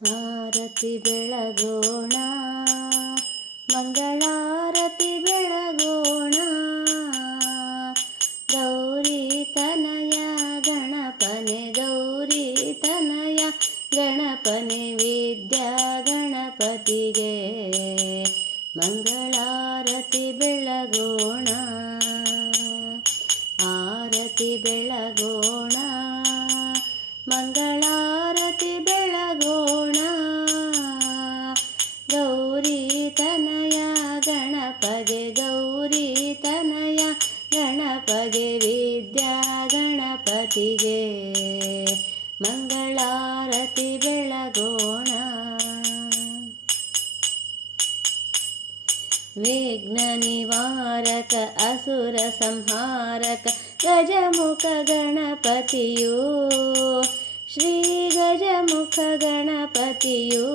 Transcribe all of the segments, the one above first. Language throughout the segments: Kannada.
ಆರತಿ ಬೆಳಗೋಣ, ಮಂಗಳಾರತಿ ಬೆಳಗೋಣ. ಗೌರಿ ತನಯ ಗಣಪನೆ, ಗೌರಿ ತನಯ ಗಣಪನೆ, ವಿದ್ಯಾ ಗಣಪತಿಗೆ ಮಂಗಳಾರತಿ ಬೆಳಗೋಣ. ಆರತಿ ಬೆಳಗೋಣ, ಮಂಗಳಾರತಿ ಬೆಳಗೋಣ. ಗೌರಿ ತನಯ ಗಣಪಗೆ, ಗೌರಿ ತನಯ ಗಣಪಗೆ, ವಿದ್ಯಾ ಗಣಪತಿಗೆ ಮಂಗಳಾರತಿ ಬೆಳಗೋಣ. ವಿಘ್ನ ನಿವಾರಕ ಅಸುರ ಸಂಹಾರಕ ಗಜಮುಖ ಗಣಪತಿಯು, ಶ್ರೀ ಗಜಮುಖ ಗಣಪತಿಯು.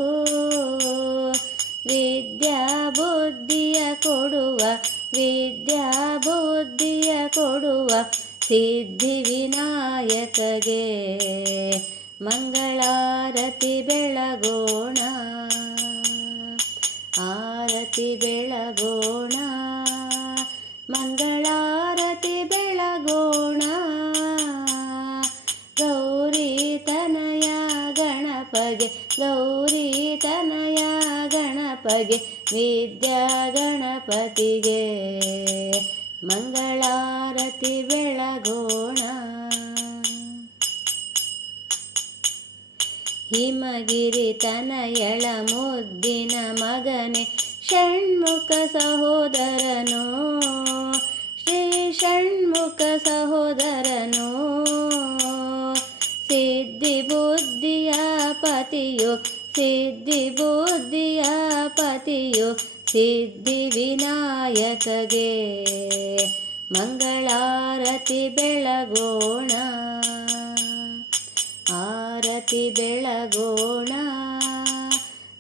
ವಿದ್ಯಾ ಬುದ್ಧಿಯ ಕೊಡುವ, ವಿದ್ಯಾ ಬುದ್ಧಿಯ ಕೊಡುವ ಸಿದ್ಧಿ ವಿನಾಯಕಗೆ ಮಂಗಳಾರತಿ ಬೆಳಗೋಣ. ಆರತಿ ಬೆಳಗೋಣ, ಮಂಗಳಾರತಿ ಬೆಳಗೋಣ. ಗೌರಿ ತನಯ ಗಣಪಗೆ, ಗೌರಿ ತನಯ ಗಣಪಗೆ, ವಿದ್ಯಾ ಗಣಪತಿಗೆ ಮಂಗಳಾರತಿ ಬೆಳಗೋಣ. ಹಿಮಗಿರಿ ತನಯಳ ಮುದ್ದಿನ ಮಗನೆ, ಷಣ್ಮುಖ ಸಹೋದರನು, ಶ್ರೀ ಷಣ್ಮುಖ ಸಹೋದರನು. ಸಿದ್ಧಿ ಬುದ್ಧಿಯ ಪತಿಯು, ಸಿದ್ಧಿ ಬುದ್ಧಿಯ ಪತಿಯು, ಸಿದ್ಧಿ ವಿನಾಯಕಗೆ ಮಂಗಳಾರತಿ ಬೆಳಗೋಣ. ಆರತಿ ಬೆಳಗೋಣ,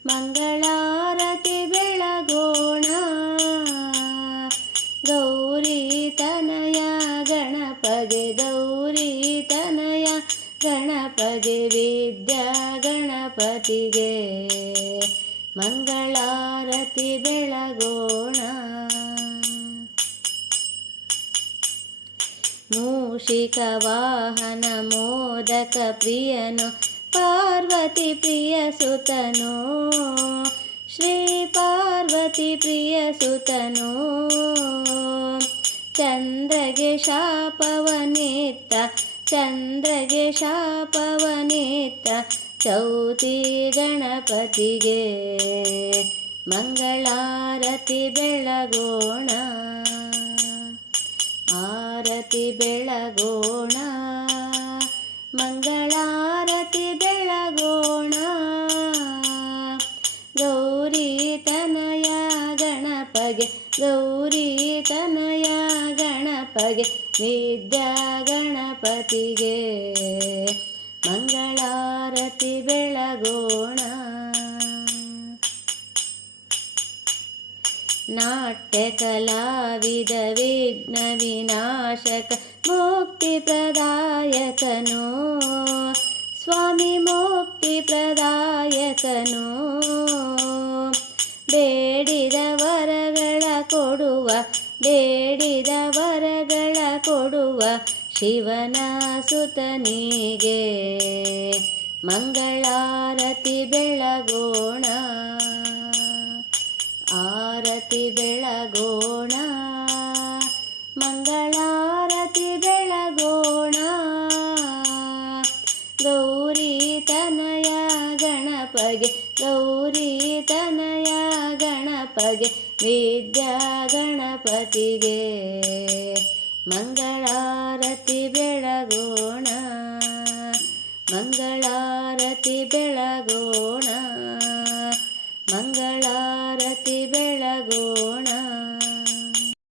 ಮಂಗಳಾರತಿ ಬೆಳಗೋಣ. ಗೌರಿ ತನಯ ಗಣಪಗೆ, ಗೌರಿ ತನಯ ಗಣಪಗೆ, ವಿದ್ಯಾ ಗಣಪತಿಗೆ ಮಂಗಳಾರತಿ ಬೆಳಗೋಣ. ಮೂಷಿಕ ವಾಹನ ಮೋದಕ ಪ್ರಿಯನು, ಪಾರ್ವತಿ ಪ್ರಿಯ ಸುತನು, ಶ್ರೀ ಪಾರ್ವತಿ ಪ್ರಿಯ ಸುತನು. ಚಂದ್ರಗೆ ಶಾಪವನಿತ್ತ, ಚಂದ್ರಗೆ ಶಾಪವನಿತ್ತ ಚೌತಿ ಗಣಪತಿಗೆ ಮಂಗಳಾರತಿ ಬೆಳಗೋಣ. ಆರತಿ ಬೆಳಗೋಣ, ಮಂಗಳಾರತಿ ಬೆಳಗೋಣ. ಗೌರಿ ತನಯ ಗಣಪಗೆ, ಗೌರಿ ತನಯ ಗಣಪಗೆ, ವಿದ್ಯಾ ಗಣಪತಿಗೆ ಮಂಗಳಾರತಿ ಬೆಳಗೋಣ. ನಾಟ್ಯ ಕಲಾವಿದ ವಿಘ್ನ ವಿನಾಶಕ ಮುಕ್ತಿ ಪ್ರದಾಯಕನು, ಸ್ವಾಮಿ ಮುಕ್ತಿ ಪ್ರದಾಯಕನು. ಬೇಡಿದ ವರಗಳ ಕೊಡುವ, ಬೇಡಿದ ವರಗಳ ಕೊಡುವ ಶಿವನ ಸುತನಿಗೆ ಮಂಗಳಾರತಿ ಬೆಳಗೋಣ. ಆರತಿ ಬೆಳಗೋಣ, ಮಂಗಳಾರತಿ ಬೆಳಗೋಣ. ಗೌರಿ ತನಯ ಗಣಪಗೆ, ಗೌರಿ ತನಯ ಗಣಪಗೆ, ವಿದ್ಯಾ ಗಣಪತಿಗೆ ಮಂಗಳಾರತಿ ಬೆಳಗೋಣ. ಮಂಗಳಾರತಿ ಬೆಳಗೋಣ.